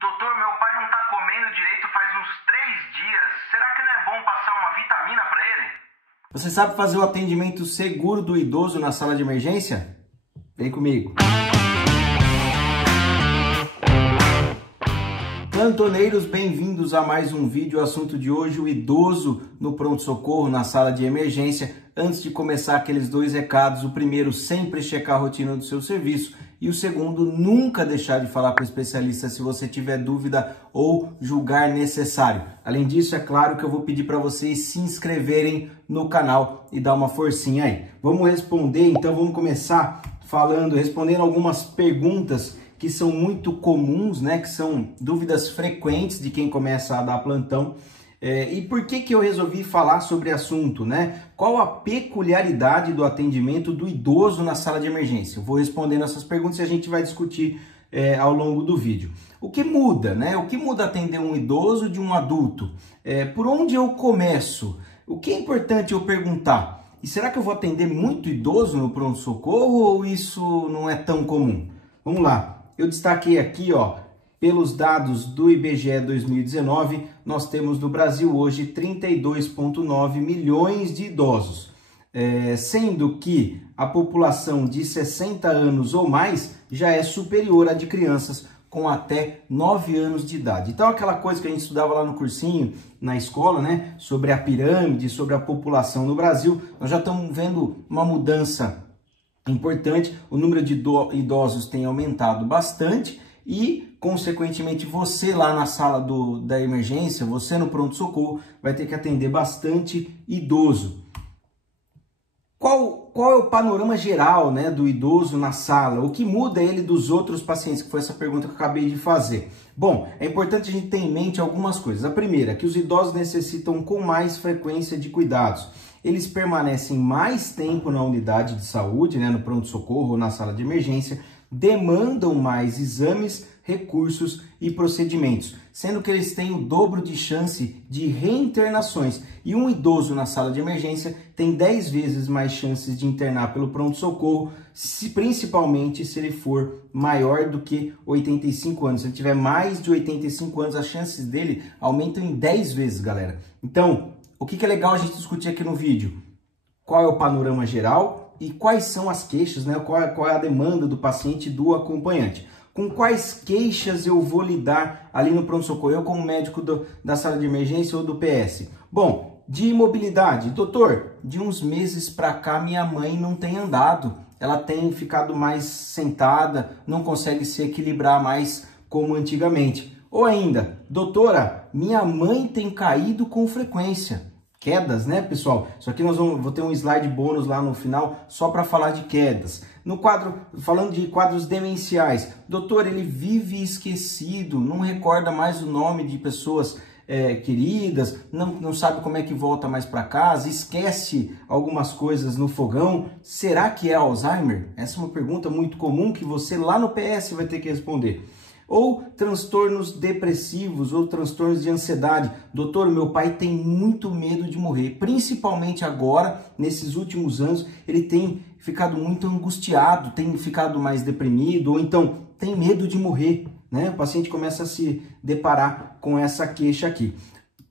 Doutor, meu pai não tá comendo direito faz uns 3 dias. Será que não é bom passar uma vitamina para ele? Você sabe fazer o atendimento seguro do idoso na sala de emergência? Vem comigo. Plantoneiros, bem-vindos a mais um vídeo. O assunto de hoje, o idoso no pronto-socorro, na sala de emergência. Antes de começar, aqueles dois recados. O primeiro, sempre checar a rotina do seu serviço. E o segundo, nunca deixar de falar com o especialista se você tiver dúvida ou julgar necessário. Além disso, é claro que eu vou pedir para vocês se inscreverem no canal e dar uma forcinha aí. Vamos responder, então vamos começar respondendo algumas perguntas que são muito comuns, né? Que são dúvidas frequentes de quem começa a dar plantão. E por que eu resolvi falar sobre o assunto, né? Qual a peculiaridade do atendimento do idoso na sala de emergência? Eu vou respondendo essas perguntas e a gente vai discutir ao longo do vídeo. O que muda, né? O que muda atender um idoso de um adulto? Por onde eu começo? O que é importante eu perguntar? E será que eu vou atender muito idoso no pronto-socorro ou isso não é tão comum? Vamos lá. Eu destaquei aqui, ó, pelos dados do IBGE 2019, nós temos no Brasil hoje 32,9 milhões de idosos, sendo que a população de 60 anos ou mais já é superior à de crianças com até 9 anos de idade. Então, aquela coisa que a gente estudava lá no cursinho, na escola, né, sobre a pirâmide, sobre a população no Brasil, nós já estamos vendo uma mudança importante. O número de idosos tem aumentado bastante e, consequentemente, você lá na sala da emergência, você no pronto-socorro, vai ter que atender bastante idoso. Qual é o panorama geral, né, do idoso na sala? O que muda ele dos outros pacientes? Que foi essa pergunta que eu acabei de fazer. Bom, é importante a gente ter em mente algumas coisas. A primeira, que os idosos necessitam com mais frequência de cuidados. Eles permanecem mais tempo na unidade de saúde, né, no pronto-socorro ou na sala de emergência, demandam mais exames, recursos e procedimentos, sendo que eles têm o dobro de chance de reinternações. E um idoso na sala de emergência tem 10 vezes mais chances de internar pelo pronto-socorro, principalmente se ele for maior do que 85 anos. Se ele tiver mais de 85 anos, as chances dele aumentam em 10 vezes, galera. Então, o que é legal a gente discutir aqui no vídeo? Qual é o panorama geral e quais são as queixas, né? Qual é a demanda do paciente e do acompanhante? Com quais queixas eu vou lidar ali no pronto-socorro? Eu como médico da sala de emergência ou do PS? Bom, de imobilidade. Doutor, de uns meses para cá minha mãe não tem andado. Ela tem ficado mais sentada, não consegue se equilibrar mais como antigamente. Ou ainda, doutora, minha mãe tem caído com frequência. Quedas, né, pessoal? Isso aqui vou ter um slide bônus lá no final só para falar de quedas. No quadro, falando de quadros demenciais, doutor, ele vive esquecido, não recorda mais o nome de pessoas queridas, não sabe como é que volta mais para casa, esquece algumas coisas no fogão. Será que é Alzheimer? Essa é uma pergunta muito comum que você lá no PS vai ter que responder. Ou transtornos depressivos ou transtornos de ansiedade. Doutor, meu pai tem muito medo de morrer, principalmente agora, nesses últimos anos, ele tem ficado muito angustiado, tem ficado mais deprimido, ou então tem medo de morrer, né? O paciente começa a se deparar com essa queixa aqui.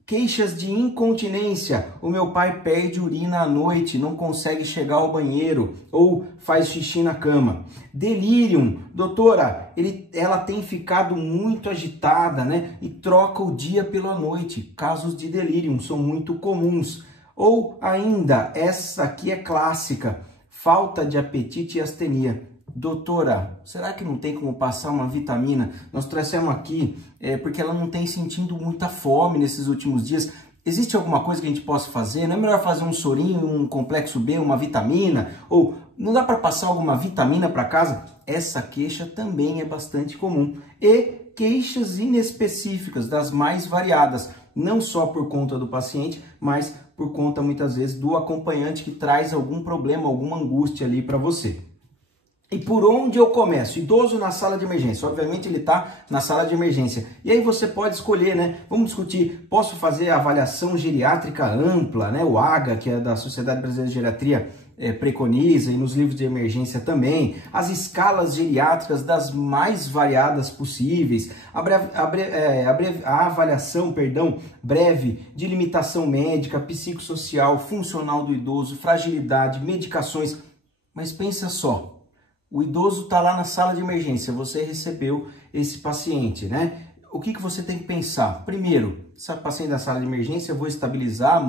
Queixas de incontinência. O meu pai perde urina à noite, não consegue chegar ao banheiro ou faz xixi na cama. Delírio. Doutora, ela tem ficado muito agitada, né? E troca o dia pela noite. Casos de delírio são muito comuns. Ou ainda, essa aqui é clássica, falta de apetite e astenia. Doutora, será que não tem como passar uma vitamina? Nós trouxemos aqui porque ela não tem sentindo muita fome nesses últimos dias. Existe alguma coisa que a gente possa fazer? Não é melhor fazer um sorinho, um complexo B, uma vitamina? Ou não dá para passar alguma vitamina para casa? Essa queixa também é bastante comum. E queixas inespecíficas, das mais variadas, não só por conta do paciente, mas por conta muitas vezes do acompanhante que traz algum problema, alguma angústia ali para você. E por onde eu começo? Idoso na sala de emergência. Obviamente ele está na sala de emergência. E aí você pode escolher, né? Vamos discutir, posso fazer a avaliação geriátrica ampla, né? O AGA, que é da Sociedade Brasileira de Geriatria, preconiza e nos livros de emergência também, as escalas geriátricas das mais variadas possíveis, a avaliação, breve de limitação médica, psicossocial, funcional do idoso, fragilidade, medicações. Mas pensa só, o idoso está lá na sala de emergência, você recebeu esse paciente, né? O que você tem que pensar? Primeiro, esse paciente da sala de emergência, eu vou estabilizar,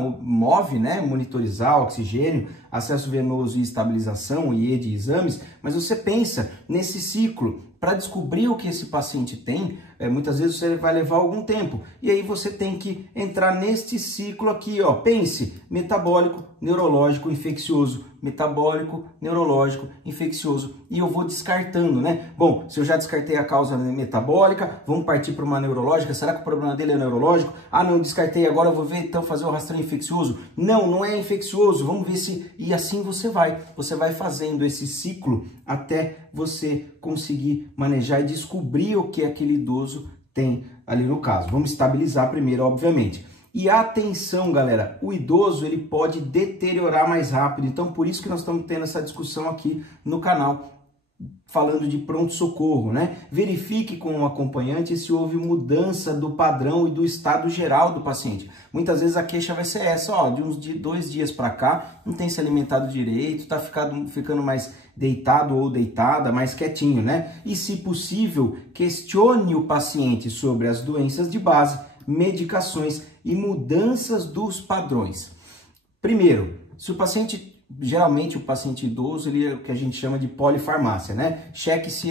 né? Monitorizar oxigênio, acesso venoso e estabilização, IE de exames, mas você pensa nesse ciclo. Para descobrir o que esse paciente tem, muitas vezes você vai levar algum tempo. E aí você tem que entrar neste ciclo aqui, ó. Pense, metabólico, neurológico, infeccioso. Metabólico, neurológico, infeccioso. E eu vou descartando, né? Bom, se eu já descartei a causa metabólica, vamos partir para uma neurológica. Será que o problema dele é neurológico? Ah, não, descartei, agora eu vou ver, então, fazer o rastreio infeccioso. Não, não é infeccioso, vamos ver se... E assim você vai fazendo esse ciclo até você conseguir manejar e descobrir o que aquele idoso tem ali no caso. Vamos estabilizar primeiro, obviamente. E atenção, galera, o idoso ele pode deteriorar mais rápido, então por isso que nós estamos tendo essa discussão aqui no canal, falando de pronto-socorro, né? Verifique com o acompanhante se houve mudança do padrão e do estado geral do paciente. Muitas vezes a queixa vai ser essa, ó, de uns 2 dias para cá, não tem se alimentado direito, tá ficando mais deitado ou deitada, mais quietinho, né? E se possível, questione o paciente sobre as doenças de base, medicações e mudanças dos padrões. Primeiro, se o paciente... Geralmente o paciente idoso, ele é o que a gente chama de polifarmácia, né? Cheque se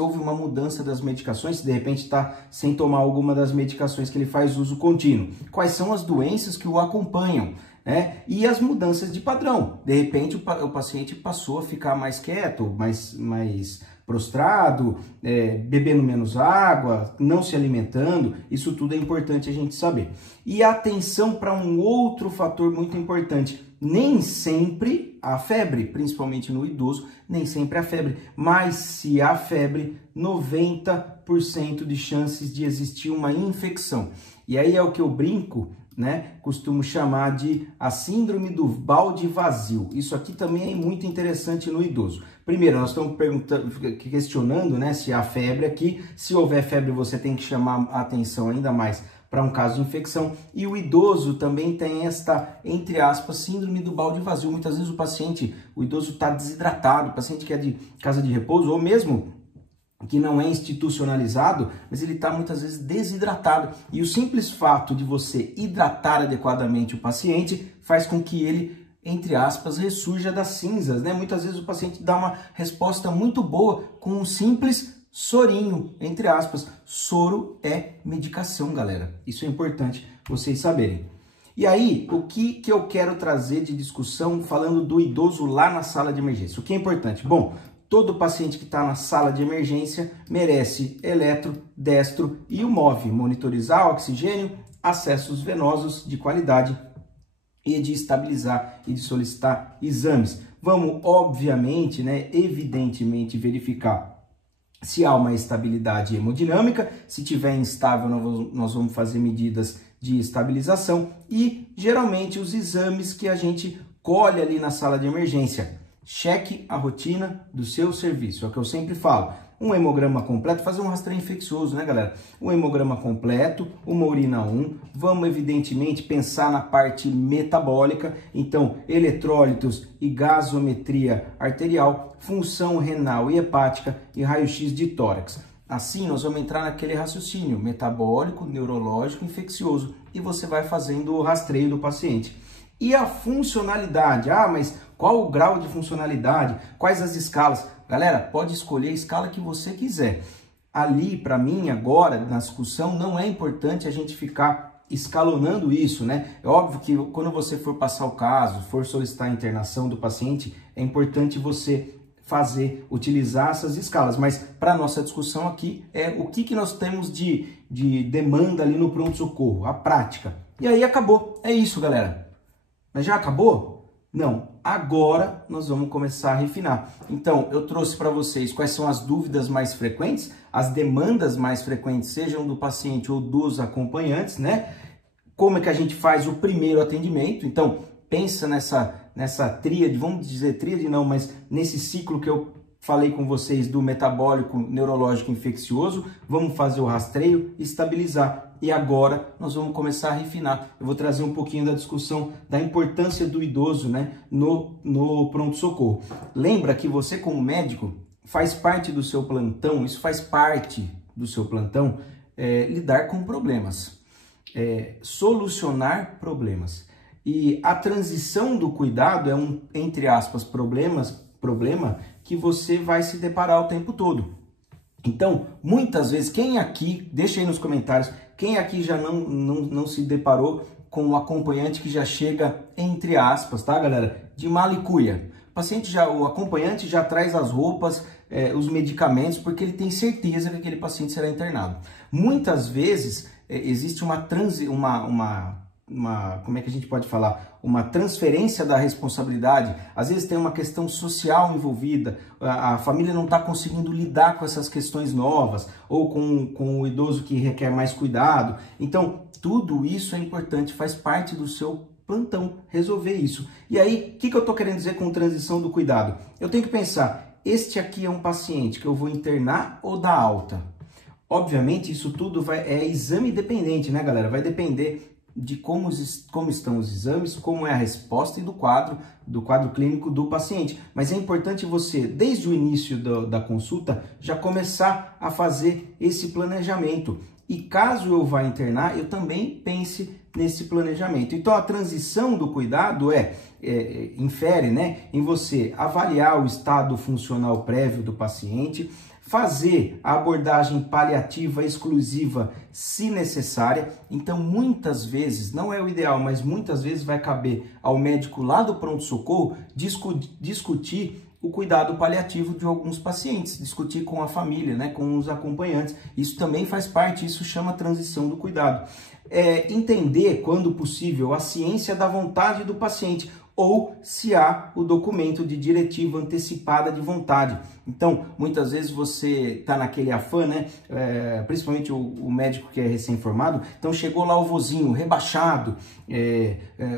houve uma mudança das medicações, se de repente está sem tomar alguma das medicações que ele faz uso contínuo. Quais são as doenças que o acompanham, né? E as mudanças de padrão. De repente o paciente passou a ficar mais quieto, mais prostrado, bebendo menos água, não se alimentando. Isso tudo é importante a gente saber. E atenção para um outro fator muito importante. Nem sempre a febre, principalmente no idoso, nem sempre a febre, mas se há febre, 90% de chances de existir uma infecção. E aí é o que eu brinco, né? Costumo chamar de a síndrome do balde vazio. Isso aqui também é muito interessante no idoso. Primeiro, nós estamos questionando, né, se há febre aqui. Se houver febre, você tem que chamar a atenção ainda mais para um caso de infecção. E o idoso também tem esta, entre aspas, síndrome do balde vazio. Muitas vezes o idoso está desidratado, o paciente que é de casa de repouso, ou mesmo que não é institucionalizado, mas ele está muitas vezes desidratado. E o simples fato de você hidratar adequadamente o paciente faz com que ele, entre aspas, ressurja das cinzas, né? Muitas vezes o paciente dá uma resposta muito boa com um simples sorinho, entre aspas. Soro é medicação, galera. Isso é importante vocês saberem. E aí, o que eu quero trazer de discussão falando do idoso lá na sala de emergência? O que é importante? Bom, todo paciente que está na sala de emergência merece eletro, destro e o MOV, monitorizar oxigênio, acessos venosos de qualidade e de estabilizar e de solicitar exames. Vamos, obviamente, né, evidentemente, verificar se há uma estabilidade hemodinâmica. Se tiver instável, nós vamos fazer medidas de estabilização e, geralmente, os exames que a gente colhe ali na sala de emergência. Cheque a rotina do seu serviço, é o que eu sempre falo. Um hemograma completo, fazer um rastreio infeccioso, né, galera? Um hemograma completo, uma urina 1. Vamos, evidentemente, pensar na parte metabólica. Então, eletrólitos e gasometria arterial, função renal e hepática e raio-x de tórax. Assim, nós vamos entrar naquele raciocínio metabólico, neurológico, infeccioso. E você vai fazendo o rastreio do paciente. E a funcionalidade? Ah, mas qual o grau de funcionalidade? Quais as escalas? Galera, pode escolher a escala que você quiser. Ali, para mim, agora, na discussão, não é importante a gente ficar escalonando isso, né? É óbvio que quando você for passar o caso, for solicitar a internação do paciente, é importante você utilizar essas escalas. Mas para a nossa discussão aqui, é o que nós temos de demanda ali no pronto-socorro, a prática. E aí acabou. É isso, galera. Mas já acabou? Não, agora nós vamos começar a refinar. Então, eu trouxe para vocês quais são as dúvidas mais frequentes, as demandas mais frequentes, sejam do paciente ou dos acompanhantes, né? Como é que a gente faz o primeiro atendimento? Então, pensa nessa tríade, vamos dizer tríade não, mas nesse ciclo que eu falei com vocês do metabólico, neurológico, infeccioso, vamos fazer o rastreio e estabilizar. E agora nós vamos começar a refinar. Eu vou trazer um pouquinho da discussão da importância do idoso, né, no pronto-socorro. Lembra que você, como médico, faz parte do seu plantão, isso faz parte do seu plantão, lidar com problemas, solucionar problemas. E a transição do cuidado é um, entre aspas, problema que você vai se deparar o tempo todo. Então, muitas vezes, quem aqui, deixa aí nos comentários, quem aqui já não se deparou com um acompanhante que já chega, entre aspas, tá, galera, de mala e cuia. O acompanhante já traz as roupas, os medicamentos, porque ele tem certeza que aquele paciente será internado. Muitas vezes, existe como é que a gente pode falar? Uma transferência da responsabilidade. Às vezes tem uma questão social envolvida, a família não está conseguindo lidar com essas questões novas, ou com o idoso que requer mais cuidado. Então, tudo isso é importante, faz parte do seu plantão resolver isso. E aí, o que eu estou querendo dizer com transição do cuidado? Eu tenho que pensar, este aqui é um paciente que eu vou internar ou dar alta? Obviamente, isso tudo é exame dependente, né, galera? Vai depender de como estão os exames, como é a resposta e do quadro clínico do paciente. Mas é importante você, desde o início da consulta, já começar a fazer esse planejamento. E caso eu vá internar, eu também pense nesse planejamento. Então, a transição do cuidado infere, né, em você avaliar o estado funcional prévio do paciente, fazer a abordagem paliativa exclusiva se necessária. Então, muitas vezes, não é o ideal, mas muitas vezes vai caber ao médico lá do pronto-socorro discutir o cuidado paliativo de alguns pacientes, discutir com a família, né, com os acompanhantes. Isso também faz parte, isso chama transição do cuidado. Entender, quando possível, a ciência da vontade do paciente, ou se há o documento de diretiva antecipada de vontade. Então, muitas vezes você está naquele afã, né? Principalmente o médico que é recém-formado, então chegou lá o vozinho rebaixado,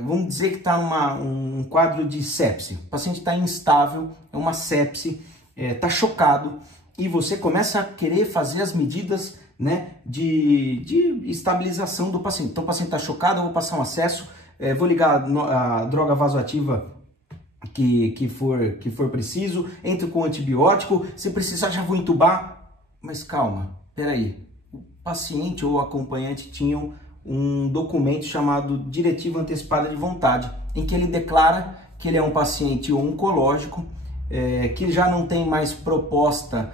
vamos dizer que está um quadro de sepse, o paciente está instável, é uma sepse, está chocado, e você começa a querer fazer as medidas, né, de estabilização do paciente. Então o paciente está chocado, eu vou passar um acesso, vou ligar a droga vasoativa que for preciso, entro com antibiótico, se precisar já vou entubar. Mas calma, peraí, o paciente ou o acompanhante tinham um documento chamado Diretiva Antecipada de Vontade, em que ele declara que ele é um paciente oncológico, que já não tem mais proposta,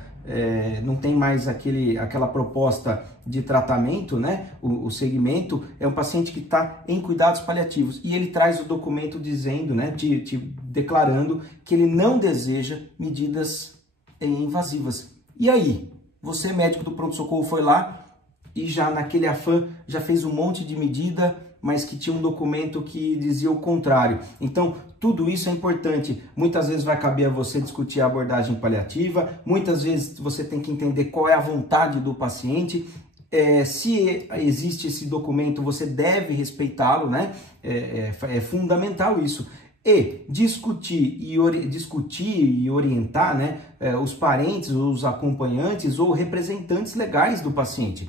não tem mais aquela proposta de tratamento, né? O segmento é um paciente que está em cuidados paliativos, e ele traz o documento dizendo, né, declarando que ele não deseja medidas invasivas. E aí, você, médico do pronto-socorro, foi lá e já naquele afã já fez um monte de medida, mas que tinha um documento que dizia o contrário. Então, tudo isso é importante. Muitas vezes vai caber a você discutir a abordagem paliativa, muitas vezes você tem que entender qual é a vontade do paciente. Se existe esse documento, você deve respeitá-lo, né? É fundamental isso. E discutir e orientar, né, os parentes, os acompanhantes ou representantes legais do paciente.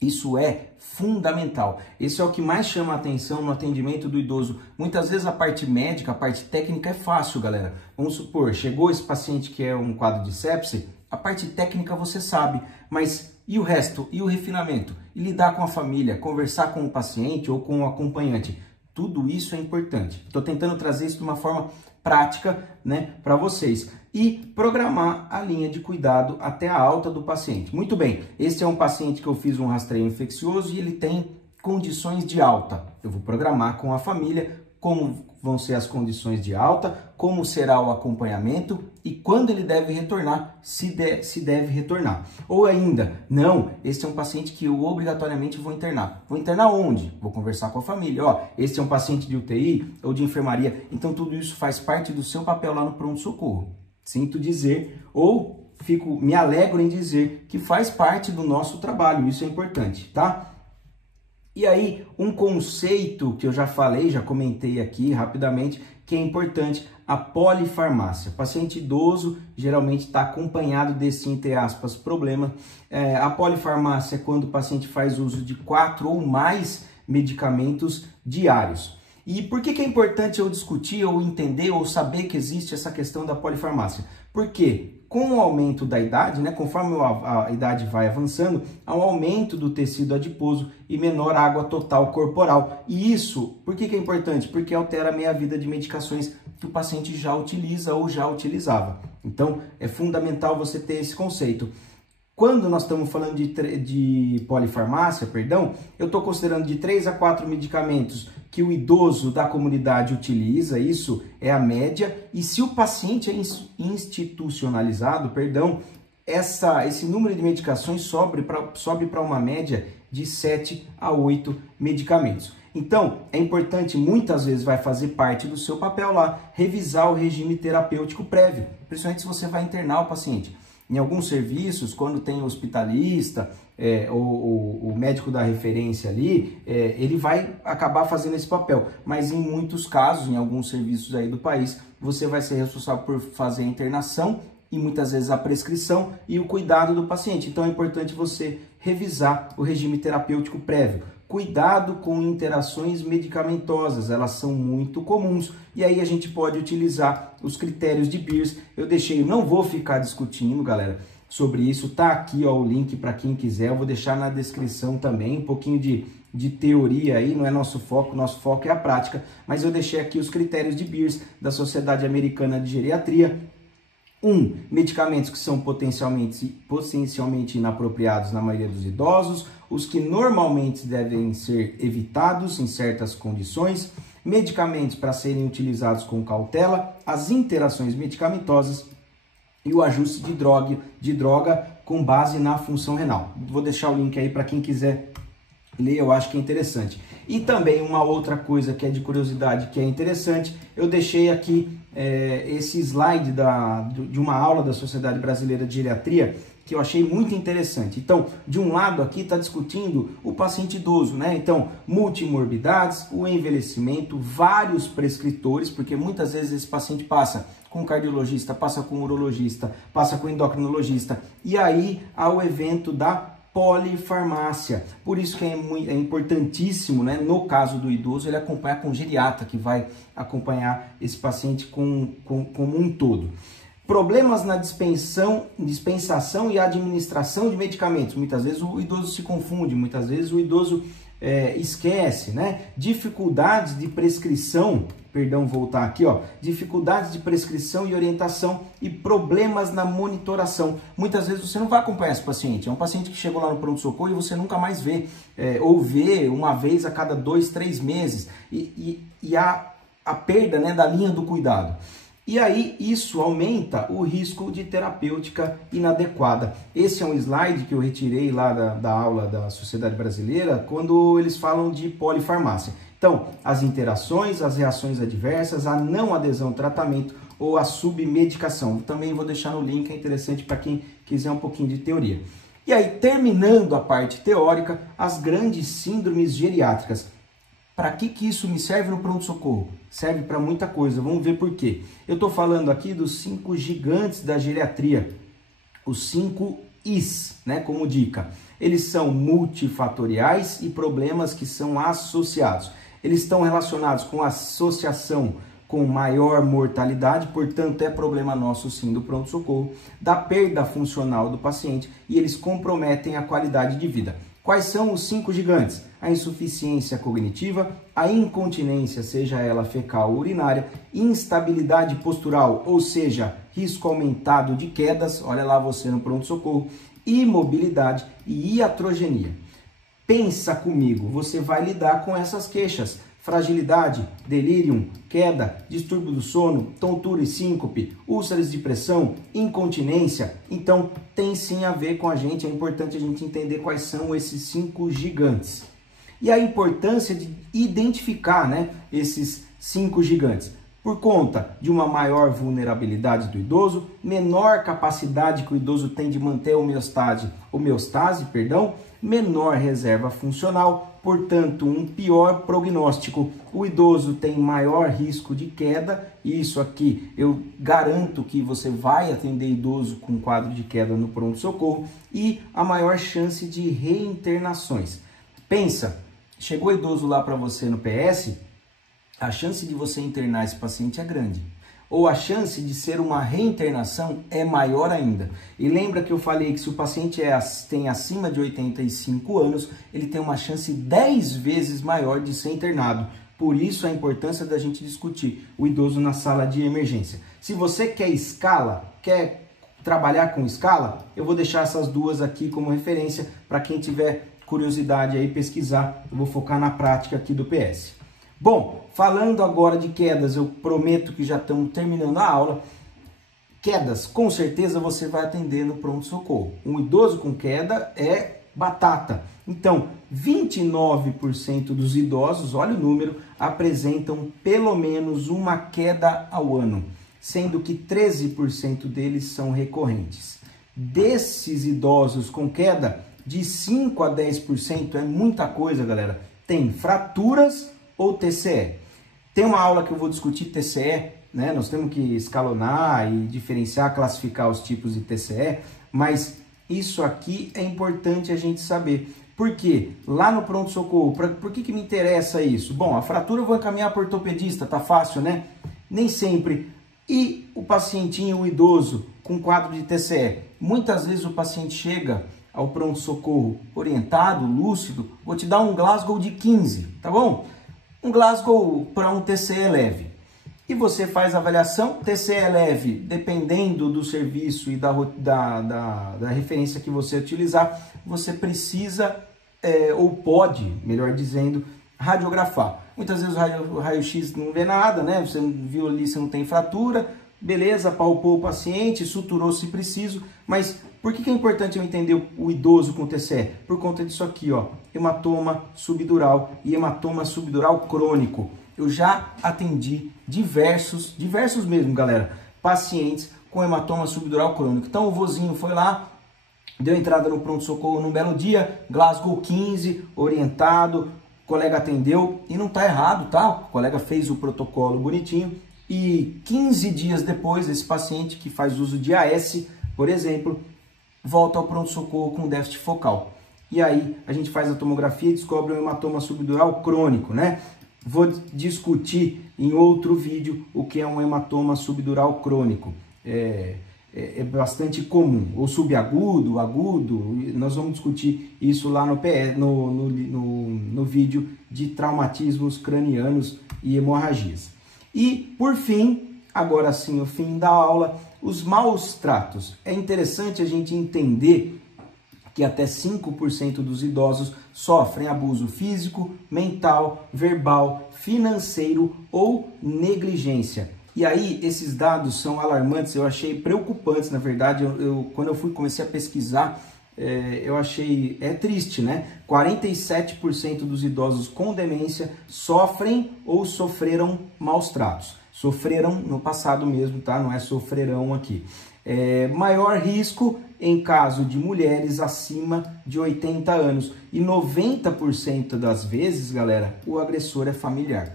Isso é fundamental. Esse é o que mais chama a atenção no atendimento do idoso. Muitas vezes a parte médica, a parte técnica é fácil, galera. Vamos supor, chegou esse paciente que é um quadro de sepse, a parte técnica você sabe, mas e o resto? E o refinamento? E lidar com a família, conversar com o paciente ou com o acompanhante? Tudo isso é importante. Estou tentando trazer isso de uma forma prática, né, para vocês. E programar a linha de cuidado até a alta do paciente. Muito bem, esse é um paciente que eu fiz um rastreio infeccioso e ele tem condições de alta. Eu vou programar com a família como vão ser as condições de alta, como será o acompanhamento e quando ele deve retornar, se deve retornar. Ou ainda, não, esse é um paciente que eu obrigatoriamente vou internar. Vou internar onde? Vou conversar com a família. Ó, esse é um paciente de UTI ou de enfermaria. Então tudo isso faz parte do seu papel lá no pronto-socorro. Sinto dizer, ou me alegro em dizer que faz parte do nosso trabalho. Isso é importante, tá? E aí, um conceito que eu já falei, já comentei aqui rapidamente, que é importante, a polifarmácia. O paciente idoso geralmente está acompanhado desse, entre aspas, problema. A polifarmácia é quando o paciente faz uso de 4 ou mais medicamentos diários. E por que é importante eu discutir, ou entender, ou saber que existe essa questão da polifarmácia? Porque com o aumento da idade, né, conforme a idade vai avançando, há um aumento do tecido adiposo e menor água total corporal. E isso, por que é importante? Porque altera a meia-vida de medicações que o paciente já utiliza ou já utilizava. Então, é fundamental você ter esse conceito. Quando nós estamos falando de polifarmácia, eu estou considerando de 3 a 4 medicamentos que o idoso da comunidade utiliza, isso é a média, e se o paciente é institucionalizado, esse número de medicações sobe para uma média de 7 a 8 medicamentos. Então, é importante, muitas vezes vai fazer parte do seu papel lá, revisar o regime terapêutico prévio, principalmente se você vai internar o paciente. Em alguns serviços, quando tem hospitalista, o médico da referência ali, ele vai acabar fazendo esse papel. Mas em muitos casos, em alguns serviços aí do país, você vai ser responsável por fazer a internação e muitas vezes a prescrição e o cuidado do paciente. Então é importante você revisar o regime terapêutico prévio. Cuidado com interações medicamentosas, elas são muito comuns. E aí a gente pode utilizar os critérios de Beers. Eu não vou ficar discutindo, galera, sobre isso. Tá aqui, ó, o link para quem quiser. Eu vou deixar na descrição também um pouquinho de teoria aí, não é nosso foco é a prática. Mas eu deixei aqui os critérios de Beers da Sociedade Americana de Geriatria. Medicamentos que são potencialmente inapropriados na maioria dos idosos, os que normalmente devem ser evitados em certas condições, medicamentos para serem utilizados com cautela, as interações medicamentosas e o ajuste de droga com base na função renal. Vou deixar o link aí para quem quiser ler, eu acho que é interessante. E também uma outra coisa que é de curiosidade, que é interessante, eu deixei aqui esse slide de uma aula da Sociedade Brasileira de Geriatria, que eu achei muito interessante. Então, de um lado aqui está discutindo o paciente idoso, né? Então, multimorbidades, o envelhecimento, vários prescritores, porque muitas vezes esse paciente passa com cardiologista, passa com urologista, passa com endocrinologista, e aí há o evento da polifarmácia. Por isso que é importantíssimo, né, no caso do idoso, ele acompanhar com o geriatra, que vai acompanhar esse paciente como um todo. Problemas na dispensação e administração de medicamentos. Muitas vezes o idoso se confunde, muitas vezes o idoso esquece, né? Dificuldades de prescrição, voltar aqui, ó. Dificuldades de prescrição e orientação e problemas na monitoração. Muitas vezes você não vai acompanhar esse paciente. É um paciente que chegou lá no pronto-socorro e você nunca mais vê, ou vê uma vez a cada 2, 3 meses. E há a perda, né, da linha do cuidado. E aí isso aumenta o risco de terapêutica inadequada. Esse é um slide que eu retirei lá da aula da Sociedade Brasileira, quando eles falam de polifarmácia. Então, as interações, as reações adversas, a não adesão ao tratamento ou a submedicação. Também vou deixar no link, é interessante para quem quiser um pouquinho de teoria. E aí, terminando a parte teórica, as grandes síndromes geriátricas. Para que isso me serve no pronto-socorro? Serve para muita coisa, vamos ver por quê. Eu estou falando aqui dos 5 gigantes da geriatria, os 5 Is, né, como dica. Eles são multifatoriais e problemas que são associados. Eles estão relacionados com associação com maior mortalidade, portanto é problema nosso sim do pronto-socorro, da perda funcional do paciente e eles comprometem a qualidade de vida. Quais são os 5 gigantes? A insuficiência cognitiva, a incontinência, seja ela fecal ou urinária, instabilidade postural, ou seja, risco aumentado de quedas, olha lá você no pronto-socorro, imobilidade e iatrogenia. Pensa comigo, você vai lidar com essas queixas: fragilidade, delírio, queda, distúrbio do sono, tontura e síncope, úlceras de pressão, incontinência. Então, tem sim a ver com a gente, é importante a gente entender quais são esses 5 gigantes. E a importância de identificar, né, esses 5 gigantes. Por conta de uma maior vulnerabilidade do idoso, menor capacidade que o idoso tem de manter a homeostase, menor reserva funcional, portanto, um pior prognóstico. O idoso tem maior risco de queda, e isso aqui eu garanto que você vai atender idoso com quadro de queda no pronto-socorro, e a maior chance de reinternações. Pensa, chegou idoso lá para você no PS, a chance de você internar esse paciente é grande. Ou a chance de ser uma reinternação é maior ainda. E lembra que eu falei que se o paciente tem acima de 85 anos, ele tem uma chance 10 vezes maior de ser internado. Por isso a importância da gente discutir o idoso na sala de emergência. Se você quer escala, quer trabalhar com escala, eu vou deixar essas duas aqui como referência para quem tiver curiosidade aí pesquisar. Eu vou focar na prática aqui do PS. Bom, falando agora de quedas, eu prometo que já estamos terminando a aula. Quedas, com certeza você vai atender no pronto-socorro. Um idoso com queda é batata. Então, 29% dos idosos, olha o número, apresentam pelo menos uma queda ao ano, sendo que 13% deles são recorrentes. Desses idosos com queda, de 5 a 10%, é muita coisa, galera, tem fraturas ou TCE. Tem uma aula que eu vou discutir TCE, né? Nós temos que escalonar e diferenciar, classificar os tipos de TCE, mas isso aqui é importante a gente saber. Por quê? Lá no pronto-socorro, por que me interessa isso? Bom, a fratura eu vou encaminhar para o ortopedista, tá fácil, né? Nem sempre. E o pacientinho, o idoso, com quadro de TCE? Muitas vezes o paciente chega ao pronto-socorro orientado, lúcido, vou te dar um Glasgow de 15, tá bom? Um Glasgow para um TCE leve. E você faz a avaliação, TCE leve, dependendo do serviço e da referência que você utilizar, você precisa, ou pode, melhor dizendo, radiografar. Muitas vezes o raio-x não vê nada, né? Você viu ali, você não tem fratura, beleza, palpou o paciente, suturou se preciso, mas por que é importante eu entender o idoso com TCE? Por conta disso aqui, ó, hematoma subdural e hematoma subdural crônico. Eu já atendi diversos mesmo, galera, pacientes com hematoma subdural crônico. Então o vozinho foi lá, deu entrada no pronto-socorro num belo dia, Glasgow 15, orientado, o colega atendeu e não tá errado, tá? O colega fez o protocolo bonitinho e 15 dias depois, esse paciente que faz uso de AS, por exemplo, volta ao pronto-socorro com déficit focal. E aí a gente faz a tomografia e descobre um hematoma subdural crônico, né? Vou discutir em outro vídeo o que é um hematoma subdural crônico. É bastante comum, ou subagudo, agudo, nós vamos discutir isso lá no vídeo de traumatismos cranianos e hemorragias. E, por fim, agora sim, o fim da aula, os maus tratos. É interessante a gente entender que até 5% dos idosos sofrem abuso físico, mental, verbal, financeiro ou negligência. E aí, esses dados são alarmantes, eu achei preocupantes, na verdade, quando eu comecei a pesquisar, eu achei, triste, né? 47% dos idosos com demência sofrem ou sofreram maus tratos. Sofreram no passado mesmo, tá? Não é sofrerão aqui. Maior risco em caso de mulheres acima de 80 anos. E 90% das vezes, galera, o agressor é familiar.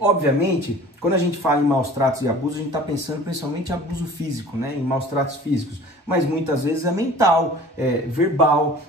Obviamente, quando a gente fala em maus tratos e abuso, a gente está pensando principalmente em abuso físico, né? Em maus tratos físicos, mas muitas vezes é mental, verbal,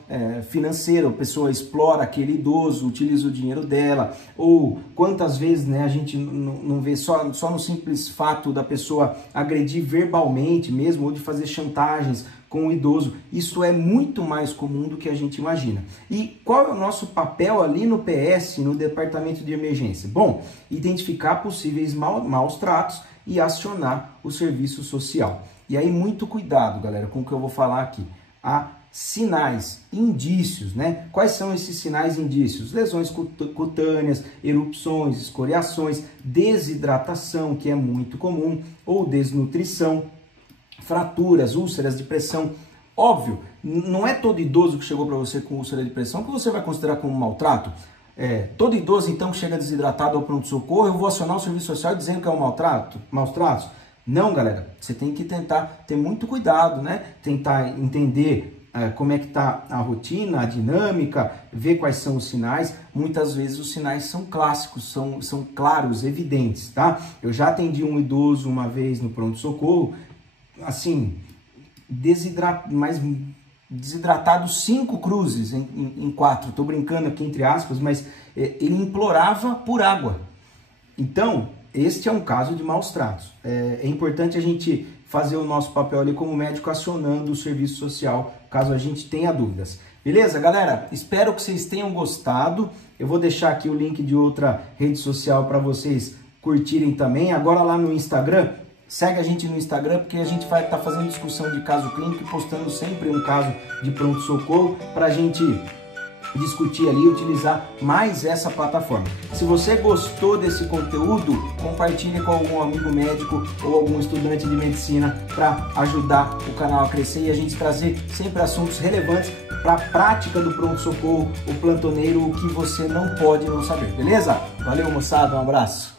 financeiro. A pessoa explora aquele idoso, utiliza o dinheiro dela, ou quantas vezes, né, a gente não vê só no simples fato da pessoa agredir verbalmente mesmo, ou de fazer chantagens com o idoso. Isso é muito mais comum do que a gente imagina. E qual é o nosso papel ali no PS, no departamento de emergência? Bom, identificar possíveis maus tratos e acionar o serviço social. E aí muito cuidado, galera, com o que eu vou falar aqui. Há sinais, indícios, né? Quais são esses sinais e indícios? Lesões cutâneas, erupções, escoriações, desidratação, que é muito comum, ou desnutrição, fraturas, úlceras de pressão. Óbvio, não é todo idoso que chegou para você com úlcera de pressão que você vai considerar como maltrato. Todo idoso, então, que chega desidratado ao pronto-socorro, eu vou acionar o serviço social dizendo que é um maus tratos? Não, galera. Você tem que tentar ter muito cuidado, né? Tentar entender como é que está a rotina, a dinâmica, ver quais são os sinais. Muitas vezes os sinais são clássicos, são claros, evidentes, tá? Eu já atendi um idoso uma vez no pronto-socorro, assim, desidratado 5 cruzes em 4. Estou brincando aqui entre aspas, mas ele implorava por água. Então, este é um caso de maus tratos. É importante a gente fazer o nosso papel ali como médico, acionando o serviço social, caso a gente tenha dúvidas. Beleza, galera? Espero que vocês tenham gostado. Eu vou deixar aqui o link de outra rede social para vocês curtirem também. Agora lá no Instagram, segue a gente no Instagram, porque a gente vai estar fazendo discussão de caso clínico e postando sempre um caso de pronto-socorro para a gente discutir ali e utilizar mais essa plataforma. Se você gostou desse conteúdo, compartilhe com algum amigo médico ou algum estudante de medicina para ajudar o canal a crescer e a gente trazer sempre assuntos relevantes para a prática do pronto-socorro, o plantoneiro, o que você não pode não saber, beleza? Valeu, moçada, um abraço!